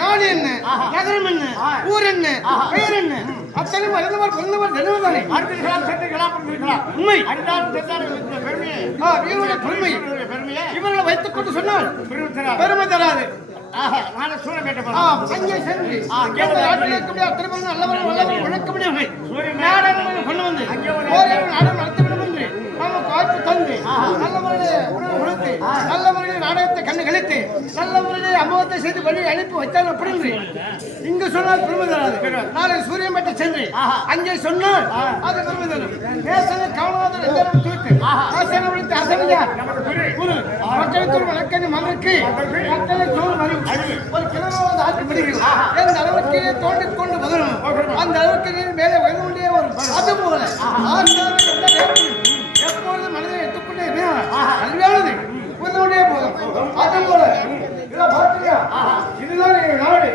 நாடு என்ன, நகரம் என்ன, ஊர் என்ன, பெயர் என்ன, அத்தனை அறிந்தவர் பிறந்தவர் தெளிவதானே. உண்மை வீரனுடைய பெருமை இவர்களை வைத்துக் கொண்டு சொன்னால் பெருமை தராது. அங்கே சென்று கொண்டு வந்து நாடகம் நடத்த வேண்டும் என்று நமக்கு வாய்ப்பு தந்து நல்ல முறையை உணவு கொடுத்து நல்ல முறையை நாடகத்தை கண்ணு கழித்து நல்ல முறையை அமுகத்தை செய்து பண்ணி அனுப்பி வைத்தால் அப்படி என்று இங்கு சொன்னால் பெருமை தராது. நாளை சூரியன் பெற்ற சென்று அங்கே சொன்னால் அது பெருமை தரும். நேசனை கவனமாக எந்த தூக்கு ஆசனை விழித்து அசையார் மக்களுக்கு வழக்கணி மகனுக்கு மக்களை தோல் மறு ஒரு கிழமை ஆட்சி பிடிக்கும் எந்த அளவுக்கு தோண்டிக் கொண்டு வரும் அந்த அளவுக்கு நீர் மேலே வைகுண்டே வரும். அது போல எப்பொழுது மனதை எடுத்துக்கொண்டே கல்வியானது உதவுடைய போதும். அது போல இதுதான் எங்கள் நாடு.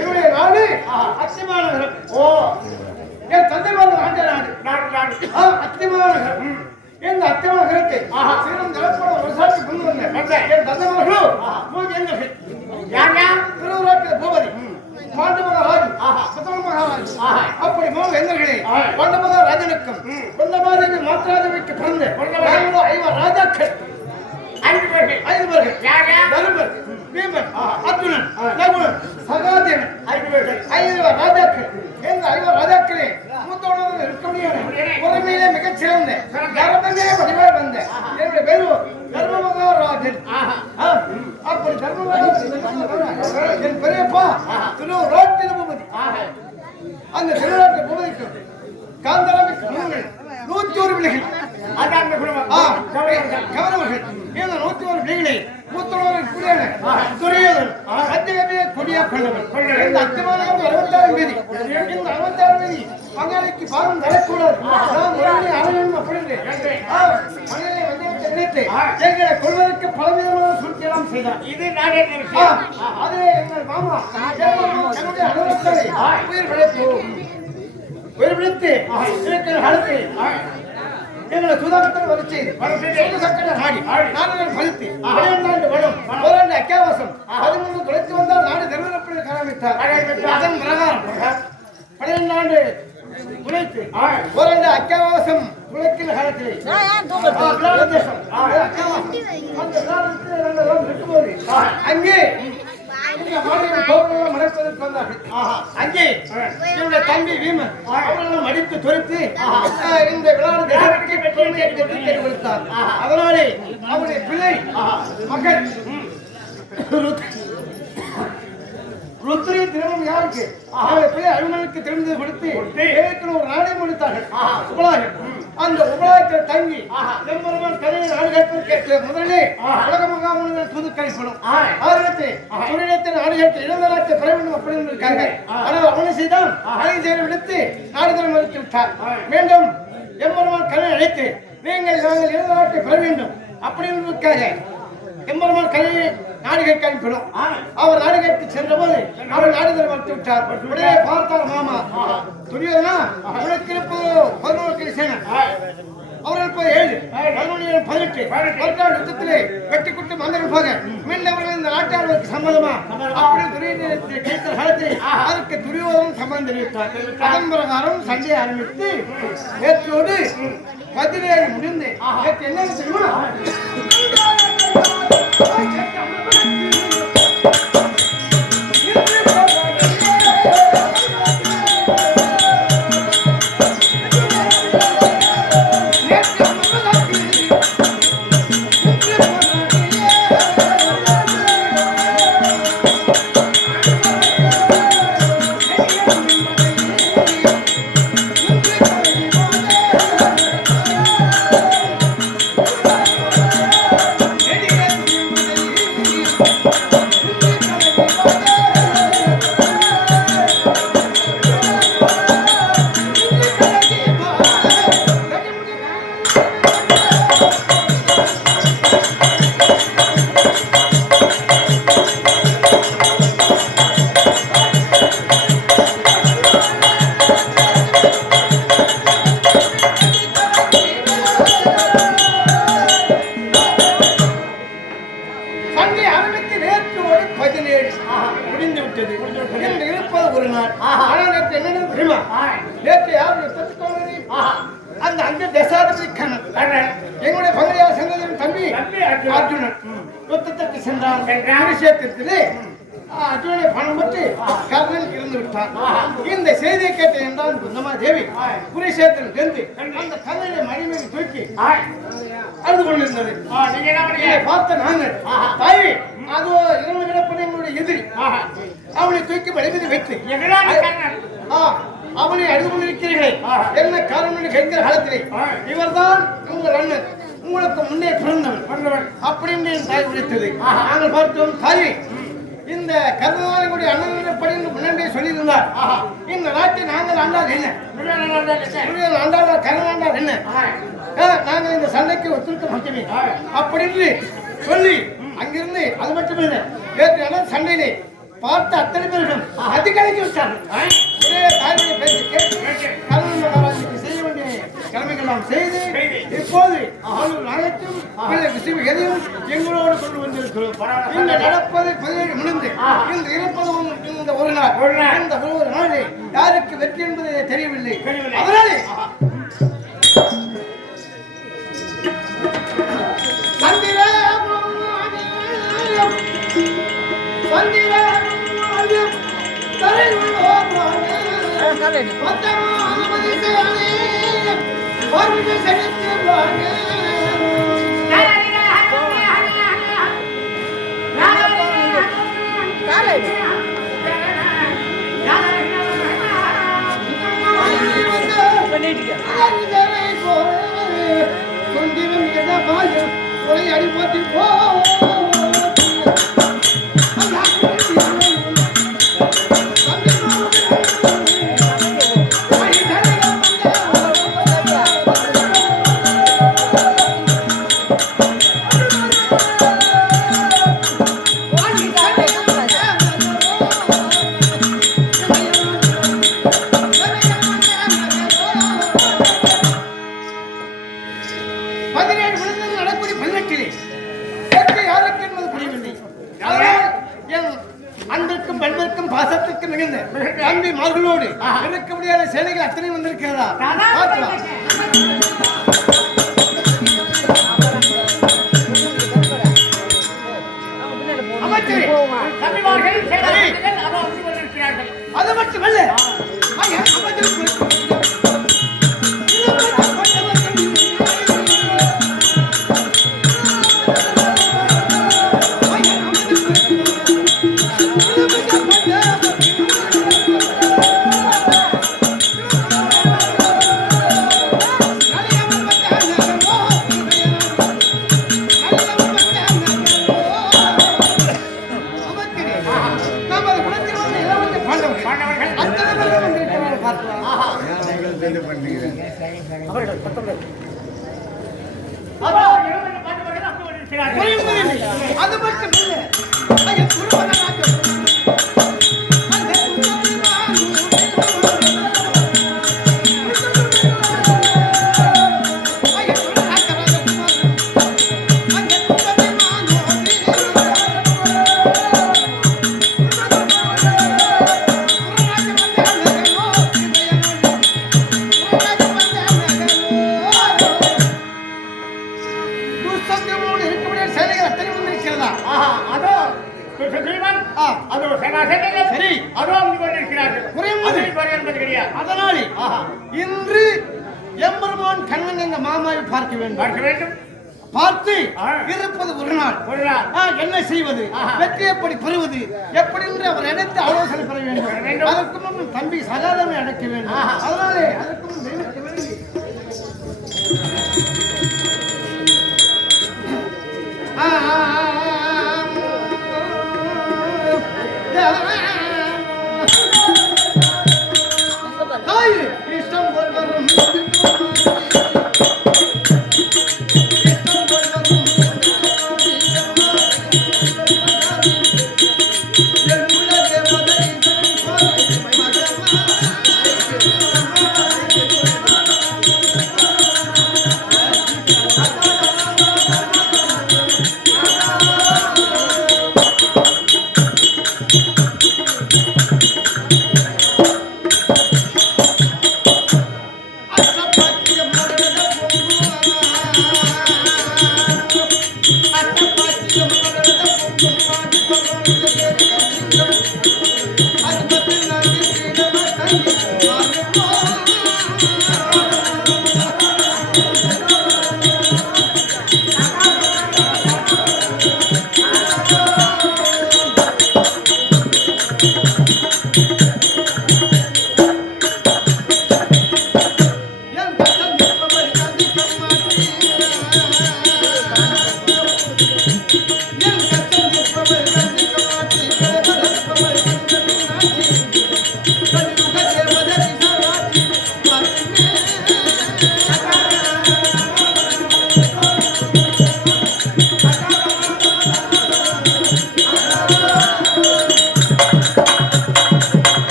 என்னுடைய நாடு அத்திமான நகரம். என் தந்தைமான நாடு அத்திமான நகரம். இந்த அத்தியமான நகரத்தை சீரம் ஜலப்போட ஒரு சாட்சி கொண்டு வந்தேன். என் தந்தைமார்களும் திருவிழாட்டில் பூபதி பாண்டமகாராஜ் மகாராஜ் அப்படி மூணு எந்தர்களே பாண்டமகா ராஜனுக்கும் கொண்டமாதேவி மாத்ராதேவிக்கு பிறந்த 5 ராஜாக்கள் 5 பேர்கள் தருமர் பீமன் அர்ஜுனன் நகுலன் சகாதேவன் 5 ராஜாக்கள். இந்த 5 ராஜாக்களே மூத்தோடு இருக்க முடியாது. பொறுமையிலே மிகச்சிறந்த தர்மமே வடிவாக வந்த என்னுடைய பேரு தர்மமகாராஜன். அப்படி தர்மமகாராஜன் என் பெரியப்பா திருநாட்டு பூபதி. அந்த திருநாட்டு பூபதிக்கு காந்தராமிக்கு 101 பிள்ளைகள் கவனவர்கள். இந்த 101 பிள்ளைகளை கொடியா கொண்டவர். இந்த அத்தியமான 66 மீதி இந்த 66 மீதி பங்காளிக்கு பாகம் தரக்கூடாது. எங்களை கொள்வதற்கு பலவிதமான சூழ்ச்சியெல்லாம் செய்தார். அதே எங்கள் மாமா அலுவலகத்தை உயிர் பிழைத்து எங்களை சுதாகத்தில் வரிச்சு நாடு பழித்து 12 வருடம் 1 அத்தியாவசம் 13 துளைத்து வந்தால் நாடு தர்மபுரி ஆரம்பித்தார். அதன் பிரகாரம் 12 துளைத்து 1 அத்தியாவசம் துளைக்கிற காலத்திலே அங்கே மறைப்பதற்கு வந்தார்கள். அங்கே என்னுடைய தம்பி வீமன் அவர்களும் அடித்து துரைத்து இந்த விளையாட்டு கொடுத்தார். அதனாலே அவருடைய பிள்ளை மகன் ருத்ரி திருமணம் யாருக்கு அவருடைய பிள்ளை அருமனுக்கு திருமணத்தை கொடுத்து ஒரு நாடை முடித்தார்கள். உபலாயம் அந்த உபலாயத்தில் தங்கி எம்பெருமான் கதையை நாடு கேட்பதற்கு முதலே உலக மகாமுனிகள் புது கழிப்படும் அவர்களுக்கு துணிடத்தில் நாடு கேட்டு இளந்தராட்சி பெற வேண்டும் அப்படின்னு இருக்காங்க. ஆனால் அவனை செய்தான் அழகி செய்து விடுத்து நாடுதல் மறுத்து விட்டார். மீண்டும் எம்பெருமான் கதை அழைத்து நீங்கள் நாங்கள் இளந்தராட்சி பெற வேண்டும் அப்படின்னு எம்பெருமான் கதையை நாடு கேட்க அனுப்பிடும். அவர் நாடு கேட்டு சென்ற போது அவர் நாடுதல் மறுத்து விட்டார். உடனே பார்த்தார் மாமா துரியோதனா உனக்கு இருப்பது 11 சேனை அவர்களுக்கு 7 11 18 யுத்தத்திலே வெட்டி குட்டு மந்திரம் போக மீண்டும் அவர்கள் இந்த நாட்டாளருக்கு சம்மதமா அப்படி துரியோதனத்தை கேட்ட காலத்தில் அதற்கு துரியோதனும் சம்மதம் தெரிவித்தார். அதன் பிரகாரம் சண்டையை ஆரம்பித்து நேற்றோடு 17 முடிந்து நேற்று என்ன தெரியுமா விட்டது. இன்று இருப்பது ஒரு நாள். ஆனால் நேற்று என்ன தெரியுமா? நேற்று யார் யுத்தத்துக்கு அந்த அந்த தசாபதி கண்ணன் எங்களுடைய பகுதியாக சென்றதின் தம்பி அர்ஜுனன் யுத்தத்திற்கு சென்றான். குருஷேத்திரத்திலே அர்ஜுனனை பணம் பற்றி கர்ணன் இருந்து விட்டான். இந்த செய்தியை கேட்ட என்றான் குந்தமா தேவி குருஷேத்திரம் சென்று அந்த கர்ணனை மடிமேல் தூக்கி அழுது கொண்டிருந்தது. பார்த்த நாங்கள் தாய் அதோ இரவு கிடப்பது எங்களுடைய எதிரி அவனை தூக்கி மடிமீது வைத்து அவனை அழுது கொண்டிருக்கிறீர்களே என்ன காரணம் கேட்கிற காலத்திலே இவர்தான் உங்கள் அண்ணன் உங்களுக்கு முன்னே பிறந்தவன் அப்படின்னு என் தாய் உழைத்தது. நாங்கள் பார்த்தோம் தாயை இந்த கர்ணனுடைய அண்ணனிடப்படி முன்னே சொல்லியிருந்தார். இந்த நாட்டை நாங்கள் ஆண்டால் என்ன ஆண்டாள் கர்ணன் ஆண்டால் என்ன நாங்கள் இந்த சண்டைக்கு ஒத்துழைக்க மட்டுமே அப்படின்னு சொல்லி அங்கிருந்து அது மட்டுமில்லை வேறு சண்டையிலே பார்த்து அத்தனை பேரும் அதிகரிக்க விட்டார்கள். ஒரே தாயுடைய பேச்சு கேட்டு கர்ணன் மகாராஜுக்கு செய்ய வேண்டிய கடமைகள் நாம் செய்து இப்போது அனைத்தும் எதையும் எங்களோடு கொண்டு வந்திருக்கிறோம். இந்த நடப்பது 17 முடிந்து இந்த இருப்பது இந்த ஒரு நாள் இந்த ஒரு நாளிலே யாருக்கு வெற்றி என்பது தெரியவில்லை. அதனாலே அடிப்பத்தி போ தம்பிமார்களோடு இருக்க முடியாத சேனைகள் அத்தனை வந்திருக்கிறதா? அது மட்டுமல்ல அது மட்டும் அதனாலே இன்று எம்பெருமான் கண்ணன் என்ற மாமாவை பார்க்க வேண்டும். பார்த்து இருப்பது ஒரு நாள் என்ன செய்வது வெற்றி எப்படி பெறுவது எப்படி என்று அவர் எடுத்து ஆலோசனை பெற வேண்டும். அதற்கு முன் தம்பி சகாதமை அடைக்க வேண்டும். அதனாலே அதற்கு முன் தெய்வத்தை வேண்டி இஷ்டம் வரும்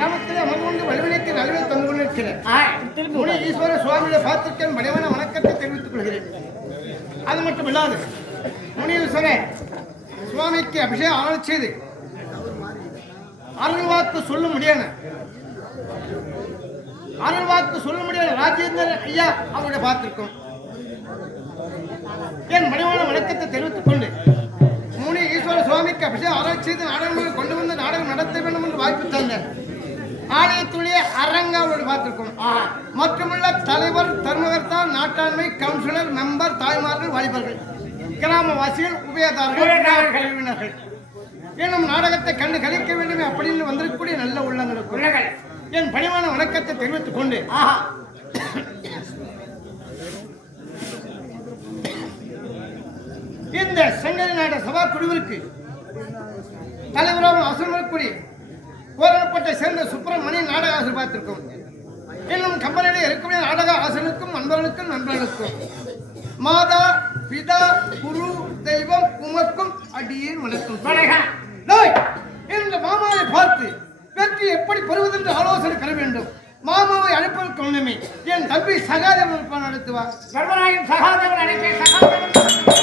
கிராமத்தில் அமர்ந்து கொண்டு வலுவிலைக்கு நல்வை தந்து கொண்டிருக்கிறேன். முனி ஈஸ்வர சுவாமியை பார்த்திருக்கேன். பணிவான வணக்கத்தை தெரிவித்துக் கொள்கிறேன். அது மட்டும் இல்லாது முனி ஈஸ்வரன் சுவாமிக்கு அபிஷேகம் ஆரம்பி செய்து அருள்வாக்கு சொல்ல முடியாது. அருள்வாக்கு சொல்ல முடியாது. ராஜேந்திரன் ஐயா அவருடைய பார்த்திருக்கோம். என் மணிவான வணக்கத்தை தெரிவித்துக் கொண்டு முனி ஈஸ்வர சுவாமிக்கு அபிஷேகம் ஆராய்ச்சி செய்து நாடகங்களை கொண்டு வந்து நாடகம் நடத்த வேண்டும் என்று வாய்ப்பு தந்தார். ஆலயத்துடைய அரங்காவோடு பார்த்திருக்கோம். மற்றுமுள்ள தலைவர், தர்மகர்த்தா, நாட்டாண்மை, கவுன்சிலர், மெம்பர், தாய்மார்கள், வாலிபர்கள், கிராமவாசிகள், உபயதாரர்கள், கல்வியினர்கள் என்னும் நாடகத்தை கண்டு கழிக்க வேண்டும் அப்படின்னு வந்திருக்கக்கூடிய நல்ல உள்ளங்களுக்கு என் பணிவான வணக்கத்தை தெரிவித்துக் கொண்டு இந்த செங்கல் நாட சபா குழுவிற்கு தலைவராக அசுரமரக்கூடிய கோரணப்பட்டை சேர்ந்த சுப்பிரமணிய நாடக ஆசிரியர் பார்த்திருக்கோம். இன்னும் கம்பெனியில் இருக்கக்கூடிய நாடக ஆசிரியருக்கும் நண்பர்களுக்கும் நண்பர்களுக்கும் மாதா, பிதா, குரு, தெய்வம் உமக்கும் அடியேன் வணக்கம். இந்த மாமாவை பார்த்து வெற்றி எப்படி பெறுவதென்று ஆலோசனை பெற வேண்டும். மாமாவை அனுப்பதற்கு முன்னமே என் தம்பி சகாதேவன் நடத்துவார். சர்வநாயகன் சகாதேவன் அழைக்க